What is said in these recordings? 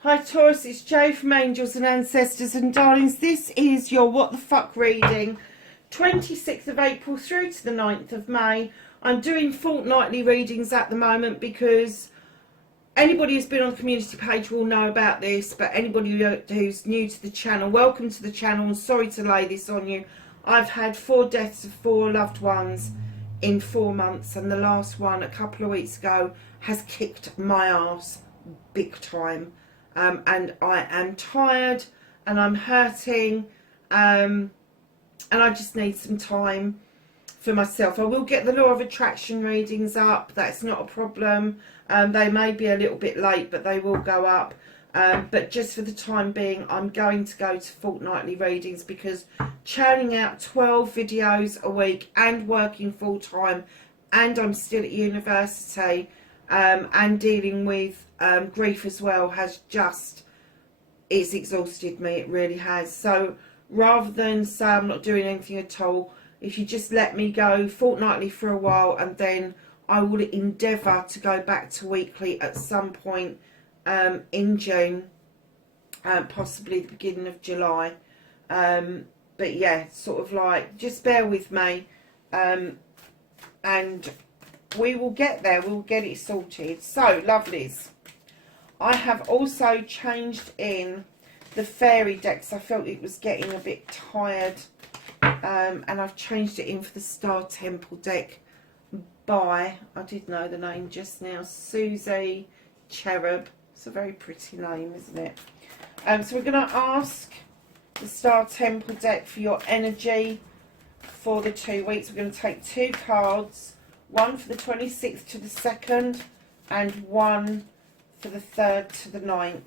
Hi Taurus, it's Jo from Angels and Ancestors and Darlings. This is your What the Fuck reading, 26th of April through to the 9th of May. I'm doing fortnightly readings at the moment because anybody who's been on the community page will know about this, but anybody who's new to the channel, welcome to the channel and sorry to lay this on you. I've had 4 deaths of 4 loved ones in 4 months, and the last one a couple of weeks ago has kicked my ass big time. And I am tired and I'm hurting, and I just need some time for myself. I will get the Law of Attraction readings up, that's not a problem. They may be a little bit late, but they will go up. But just for the time being, I'm going to go to fortnightly readings because churning out 12 videos a week and working full time, and I'm still at university, and dealing with grief as well, it's exhausted me, it really has. So rather than say I'm not doing anything at all, if you just let me go fortnightly for a while, and then I will endeavour to go back to weekly at some point in June, possibly the beginning of July. But yeah, sort of like, just bear with me, and we will get there, we'll get it sorted. So, lovelies, I have also changed in the fairy decks. I felt it was getting a bit tired, and I've changed it in for the Star Temple deck by, I did know the name just now, Susie Cherub. It's a very pretty name, isn't it? So we're going to ask the Star Temple deck for your energy for the 2 weeks. We're going to take 2 cards. One for the 26th to the 2nd, and one for the 3rd to the 9th.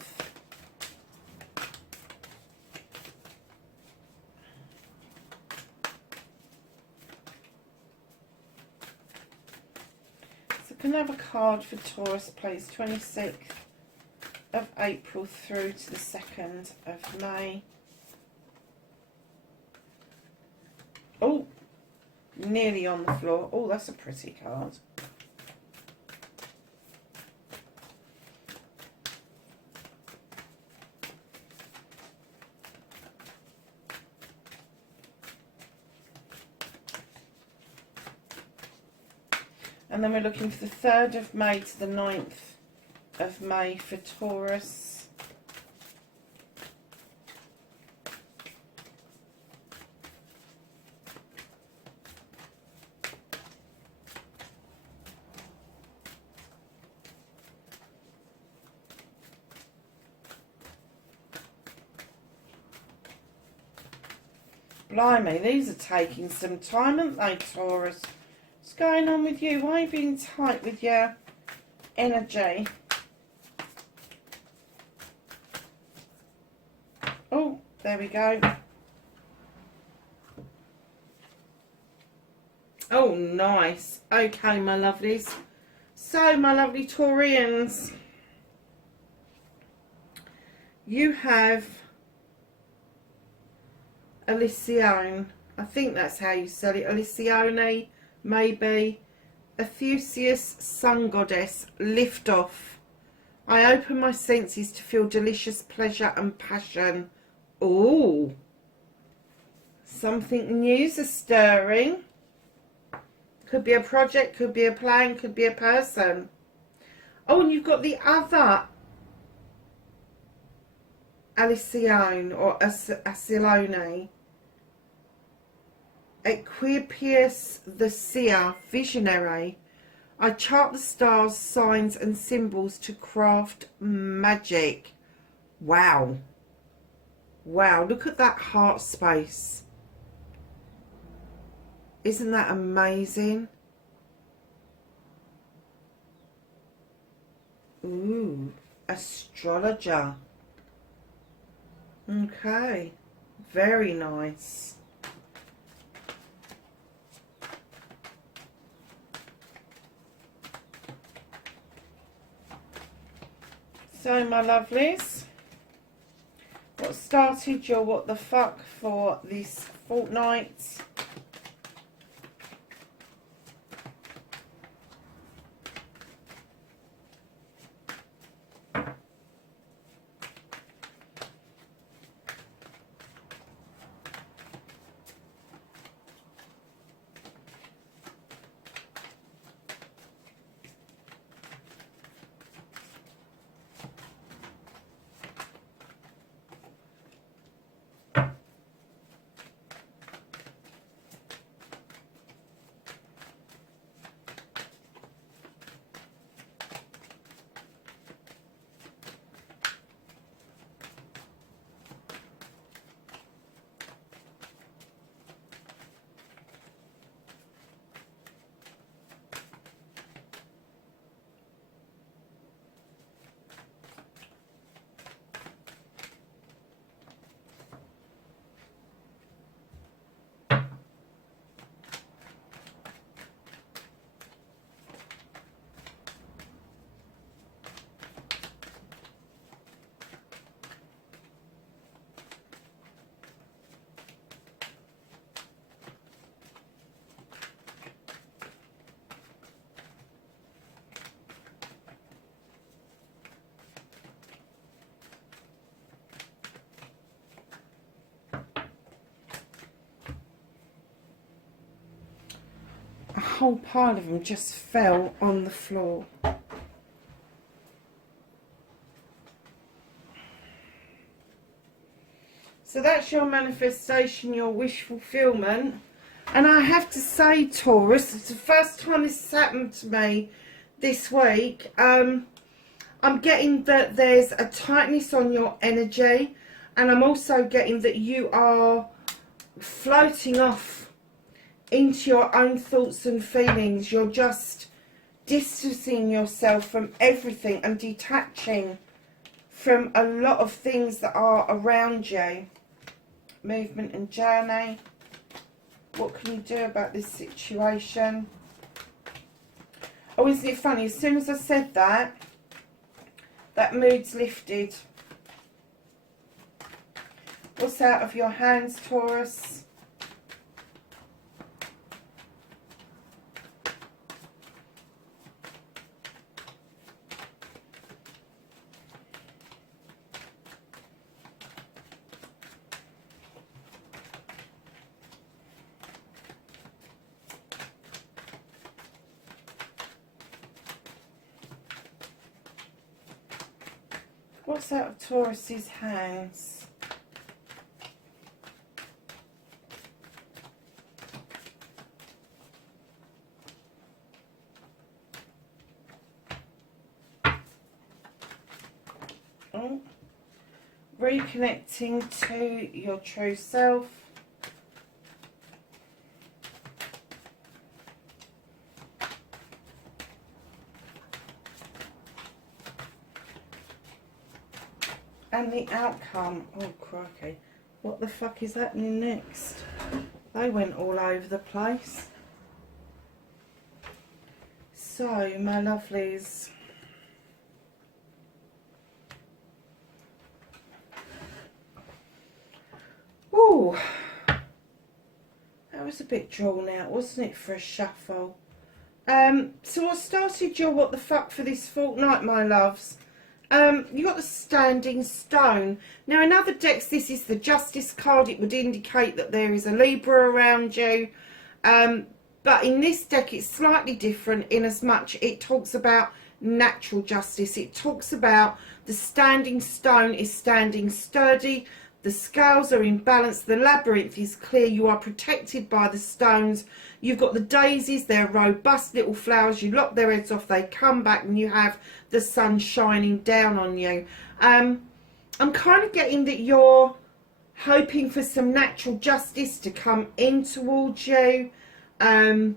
So can I have a card for Taurus, please? 26th of April through to the 2nd of May. Oh! Nearly on the floor. Oh, that's a pretty card. And then we're looking for the 3rd of May to the 9th of May for Taurus. Blimey, these are taking some time, aren't they, Taurus? What's going on with you? Why are you being tight with your energy? Oh, there we go. Oh, nice. Okay, my lovelies. So, my lovely Taurians, you have Alicione, I think that's how you say it, Alicione, maybe. Ophiuchus, Sun Goddess, lift off. I open my senses to feel delicious pleasure and passion. Ooh, something new's a stirring. Could be a project, could be a plan, could be a person. Oh, and you've got the other Alicione or Acilone. Equipius the seer, visionary. I chart the stars, signs and symbols to craft magic. Wow. Wow, look at that heart space. Isn't that amazing? Ooh, astrologer. Okay, very nice. So, my lovelies, what started your what the fuck for this fortnight? A whole pile of them just fell on the floor. So that's your manifestation, your wish fulfillment. And I have to say, Taurus, it's the first time this has happened to me this week. I'm getting that there's a tightness on your energy, and I'm also getting that you are floating off into your own thoughts and feelings. You're just distancing yourself from everything and detaching from a lot of things that are around you. Movement and journey. What can you do about this situation? Oh, isn't it funny? As soon as I said that, that mood's lifted. What's out of your hands, Taurus? What's out of Taurus's hands? Oh, reconnecting to your true self. And the outcome. Oh, crikey. What the fuck is happening next? They went all over the place. So, my lovelies. Ooh. That was a bit drawn out, wasn't it, for a shuffle? So I started your what the fuck for this fortnight, my loves. You got the Standing Stone. Now in other decks this is the Justice card. It would indicate that there is a Libra around you. But in this deck it's slightly different in as much it talks about natural justice. It talks about the Standing Stone is standing sturdy. The scales are in balance. The labyrinth is clear. You are protected by the stones. You've got the daisies. They're robust little flowers. You lock their heads off. They come back and you have the sun shining down on you. I'm kind of getting that you're hoping for some natural justice to come in towards you. There's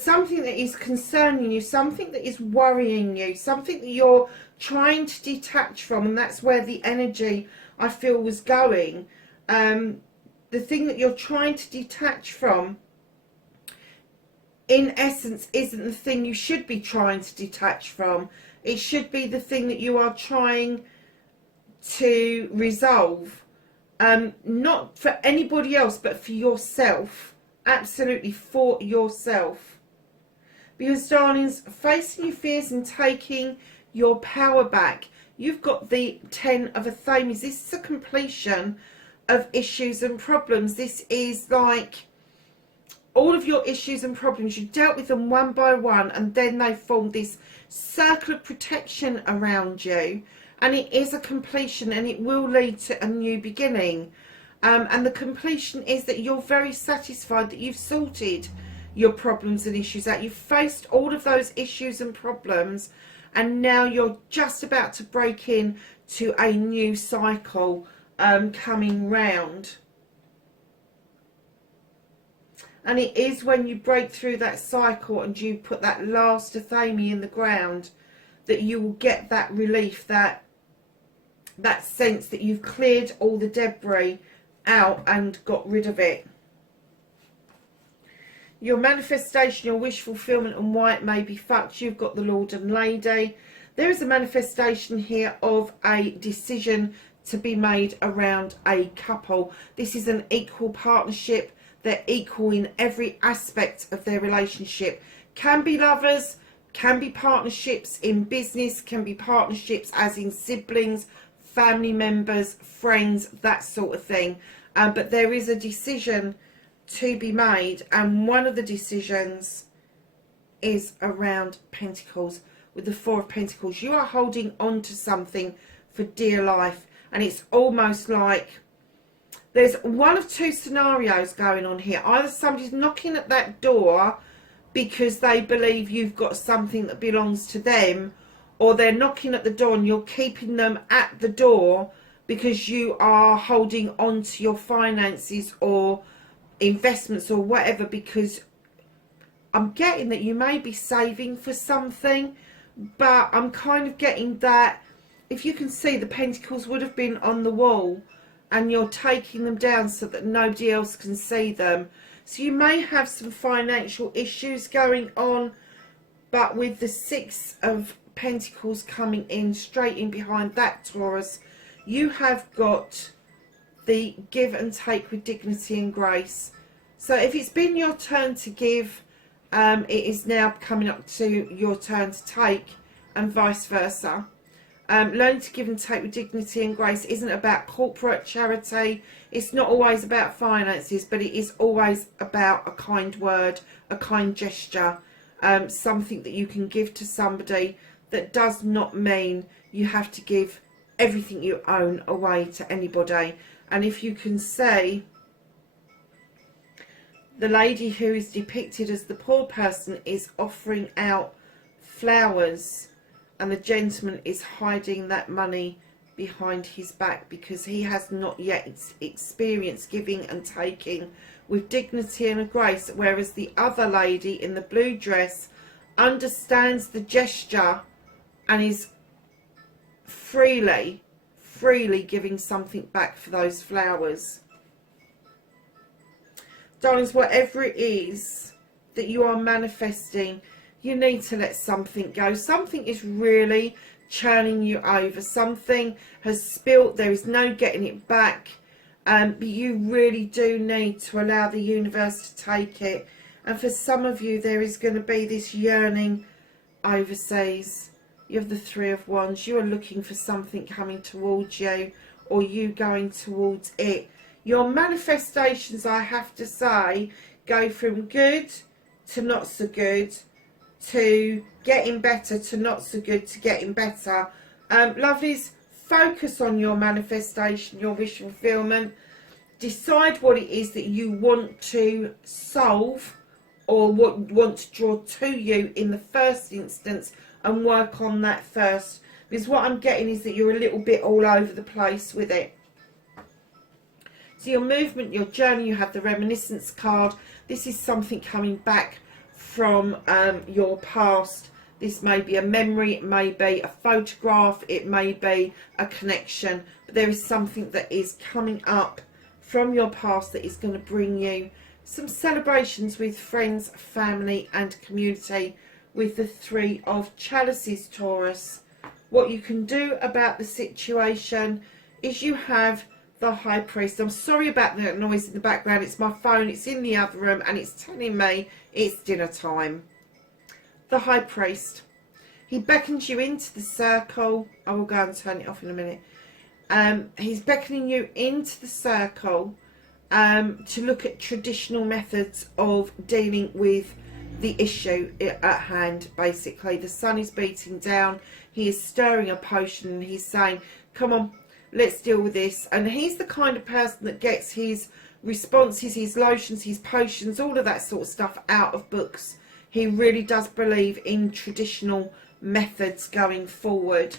something that is concerning you, something that is worrying you, something that you're trying to detach from, and that's where the energy I feel was going. The thing that you're trying to detach from in essence isn't the thing you should be trying to detach from. It should be the thing that you are trying to resolve. Not for anybody else, but for yourself. Absolutely for yourself. Because, darlings, facing your fears and taking your power back, you've got the 10 of Athames. This is a completion of issues and problems. This is like all of your issues and problems. You dealt with them one by one, and then they formed this circle of protection around you. And it is a completion, and it will lead to a new beginning. And the completion is that you're very satisfied that you've sorted your problems and issues out. You've faced all of those issues and problems, and now you're just about to break in to a new cycle coming round. And it is when you break through that cycle and you put that last Athame in the ground that you will get that relief, that sense that you've cleared all the debris out and got rid of it. Your manifestation, your wish fulfillment, and why it may be fucked. You've got the Lord and Lady. There is a manifestation here of a decision to be made around a couple. This is an equal partnership. They're equal in every aspect of their relationship. Can be lovers, can be partnerships in business, can be partnerships as in siblings, family members, friends, that sort of thing. But there is a decision to be made, and one of the decisions is around Pentacles. With the Four of Pentacles, you are holding on to something for dear life, and it's almost like there's one of two scenarios going on here. Either somebody's knocking at that door because they believe you've got something that belongs to them, or they're knocking at the door and you're keeping them at the door because you are holding on to your finances or investments or whatever, because I'm getting that you may be saving for something, but I'm kind of getting that if you can see the Pentacles would have been on the wall and you're taking them down so that nobody else can see them. So you may have some financial issues going on, but with the Six of Pentacles coming in straight in behind that, Taurus, you have got the give and take with dignity and grace. So if it's been your turn to give, it is now coming up to your turn to take, and vice versa. Learning to give and take with dignity and grace isn't about corporate charity. It's not always about finances, but it is always about a kind word, a kind gesture, something that you can give to somebody. That does not mean you have to give everything you own away to anybody. And if you can say, the lady who is depicted as the poor person is offering out flowers, and the gentleman is hiding that money behind his back because he has not yet experienced giving and taking with dignity and grace, whereas the other lady in the blue dress understands the gesture and is freely giving something back for those flowers. Darlings, whatever it is that you are manifesting, you need to let something go. Something is really churning you over. Something has spilt. There is no getting it back. But you really do need to allow the universe to take it. And for some of you, there is going to be this yearning overseas. You have the Three of Wands. You are looking for something coming towards you, or you going towards it. Your manifestations, I have to say, go from good to not so good, to getting better to not so good to getting better. Lovelies, focus on your manifestation, your wish fulfillment. Decide what it is that you want to solve or what want to draw to you in the first instance, and work on that first. Because what I'm getting is that you're a little bit all over the place with it. So your movement, your journey, you have the Reminiscence card. This is something coming back from your past. This may be a memory, it may be a photograph, it may be a connection, but there is something that is coming up from your past that is going to bring you some celebrations with friends, family and community with the Three of Chalices, Taurus. What you can do about the situation is you have the High Priest. I'm sorry about the noise in the background. It's my phone. It's in the other room and it's telling me it's dinner time. The High Priest. He beckons you into the circle. I will go and turn it off in a minute. He's beckoning you into the circle to look at traditional methods of dealing with the issue at hand, basically. The sun is beating down. He is stirring a potion and he's saying, come on, let's deal with this. And he's the kind of person that gets his responses, his lotions, his potions, all of that sort of stuff out of books. He really does believe in traditional methods going forward.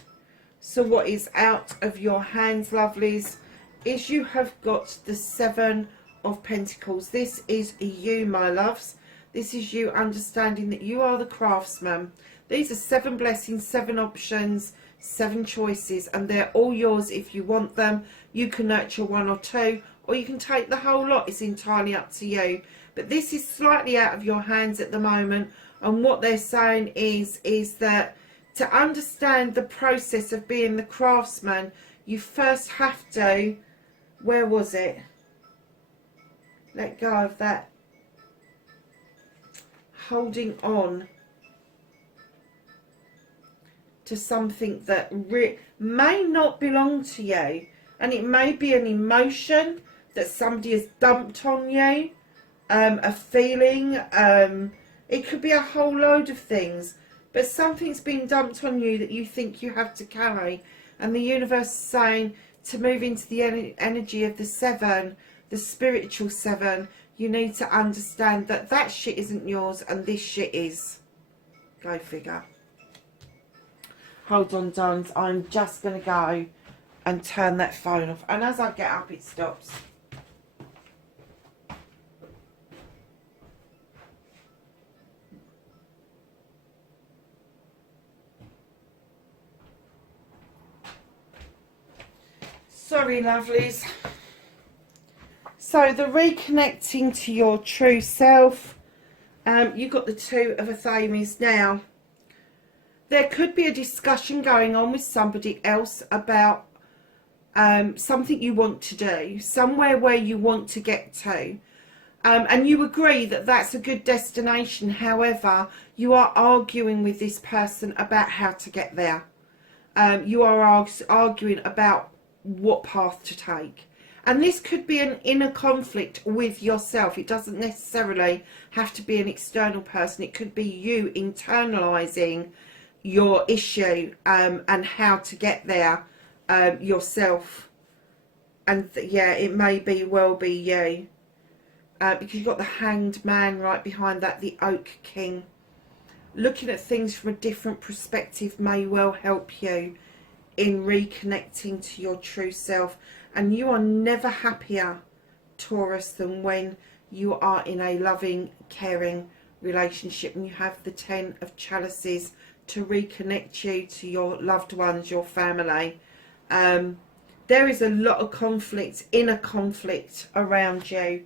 So what is out of your hands, lovelies, is you have got the Seven of Pentacles. This is you, my loves. This is you understanding that you are the craftsman. These are 7 blessings, 7 options, 7 choices, and they're all yours if you want them. You can nurture 1 or 2, or you can take the whole lot. It's entirely up to you. But this is slightly out of your hands at the moment, and what they're saying is that to understand the process of being the craftsman, you first have to, where was it? Let go of that holding on to something that may not belong to you, and it may be an emotion that somebody has dumped on you, a feeling, it could be a whole load of things, but something's been dumped on you that you think you have to carry, and the universe is saying to move into the energy of the 7, the spiritual 7. You need to understand that that shit isn't yours and this shit is. Go figure. Hold on, darlings. I'm just going to go and turn that phone off. And as I get up, it stops. Sorry, lovelies. So the reconnecting to your true self, you've got the Two of Athames. Now, there could be a discussion going on with somebody else about something you want to do, somewhere where you want to get to, and you agree that that's a good destination. However, you are arguing with this person about how to get there. You are arguing about what path to take. And this could be an inner conflict with yourself. It doesn't necessarily have to be an external person. It could be you internalising your issue and how to get there yourself. And yeah, it may be well be you. Because you've got the Hanged Man right behind that, the Oak King. Looking at things from a different perspective may well help you in reconnecting to your true self. And you are never happier, Taurus, than when you are in a loving, caring relationship and you have the 10 of Chalices to reconnect you to your loved ones, your family. There is a lot of conflict, inner conflict around you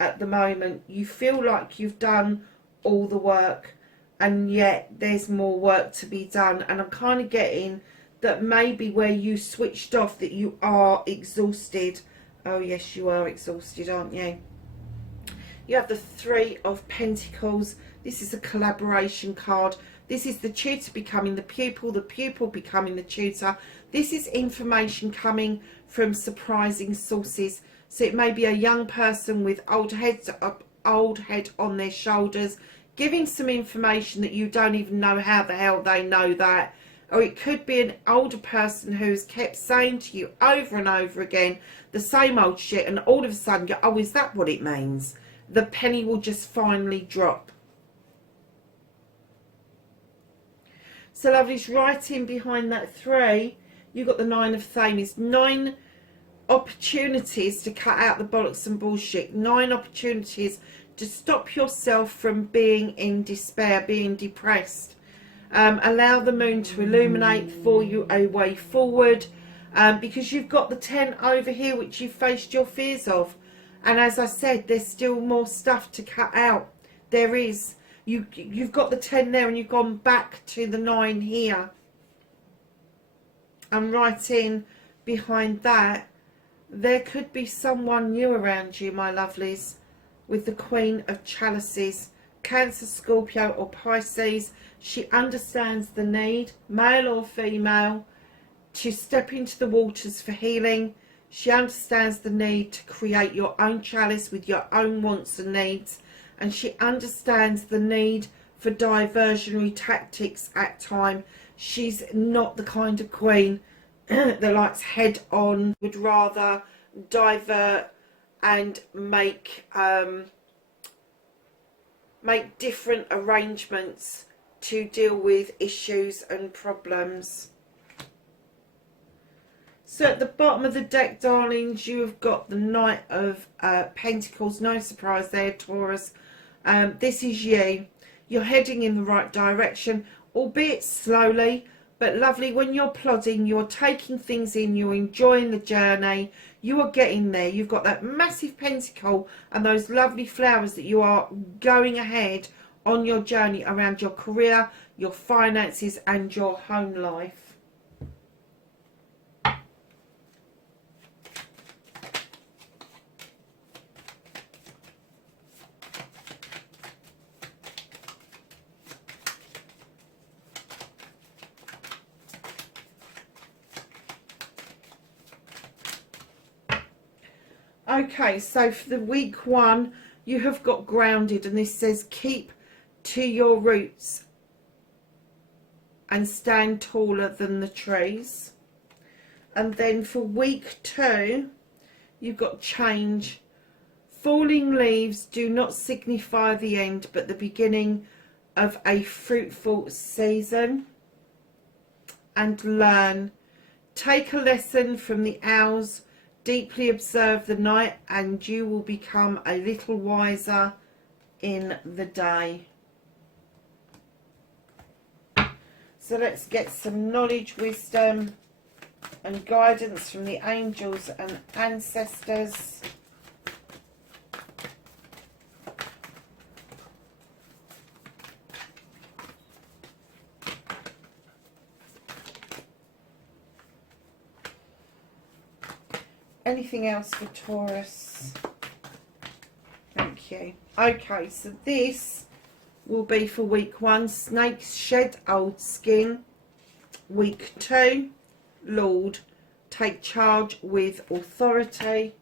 at the moment. You feel like you've done all the work and yet there's more work to be done. And I'm kind of getting that maybe where you switched off, that you are exhausted. Oh yes, you are exhausted, aren't you? You have the Three of Pentacles. This is a collaboration card. This is the tutor becoming the pupil becoming the tutor. This is information coming from surprising sources. So it may be a young person with old head on their shoulders, giving some information that you don't even know how the hell they know that. Or it could be an older person who's kept saying to you over and over again the same old shit, and all of a sudden you go, oh, is that what it means? The penny will just finally drop. So lovely's right in behind that 3. You've got the 9 of Thames. 9 opportunities to cut out the bollocks and bullshit. 9 opportunities to stop yourself from being in despair, being depressed. Allow the moon to illuminate for you a way forward, because you've got the 10 over here which you've faced your fears of. And as I said, there's still more stuff to cut out. There is. You've got the 10 there, and you've gone back to the 9 here. And right in behind that, there could be someone new around you, my lovelies, with the Queen of Chalices. Cancer, Scorpio or Pisces. She understands the need, male or female, to step into the waters for healing. She understands the need to create your own chalice with your own wants and needs. And she understands the need for diversionary tactics at time. She's not the kind of queen that likes head on, would rather divert and make different arrangements to deal with issues and problems. So at the bottom of the deck, darlings, you have got the Knight of Pentacles. No surprise there, Taurus. This is you. You're heading in the right direction, albeit slowly, but lovely. When you're plodding, you're taking things in, you're enjoying the journey, you are getting there. You've got that massive pentacle and those lovely flowers that you are going ahead on your journey around your career, your finances and your home life. Okay, so for the week 1, you have got grounded, and this says keep to your roots and stand taller than the trees. And then for week 2, you've got change. Falling leaves do not signify the end, but the beginning of a fruitful season. And learn. Take a lesson from the owls. Deeply observe the night, and you will become a little wiser in the day. So let's get some knowledge, wisdom and guidance from the angels and ancestors. Anything else for Taurus? Thank you. Okay, so this will be for week 1. Snakes shed old skin. Week 2, Lord, take charge with authority.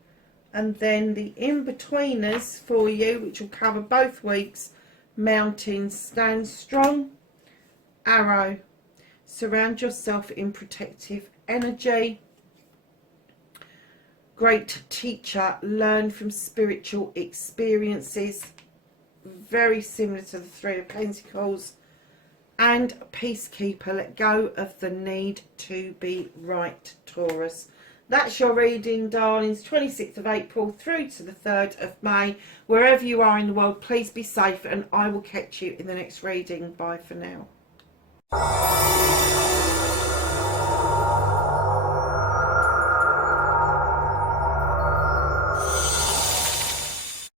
And then the in-betweeners for you, which will cover both weeks. Mountains, stand strong. Arrow, surround yourself in protective energy. Great teacher, learn from spiritual experiences. Very similar to the Three of Pentacles. And peacekeeper, let go of the need to be right, Taurus. That's your reading, darlings. 26th of April through to the 3rd of May. Wherever you are in the world, please be safe, and I will catch you in the next reading. Bye for now.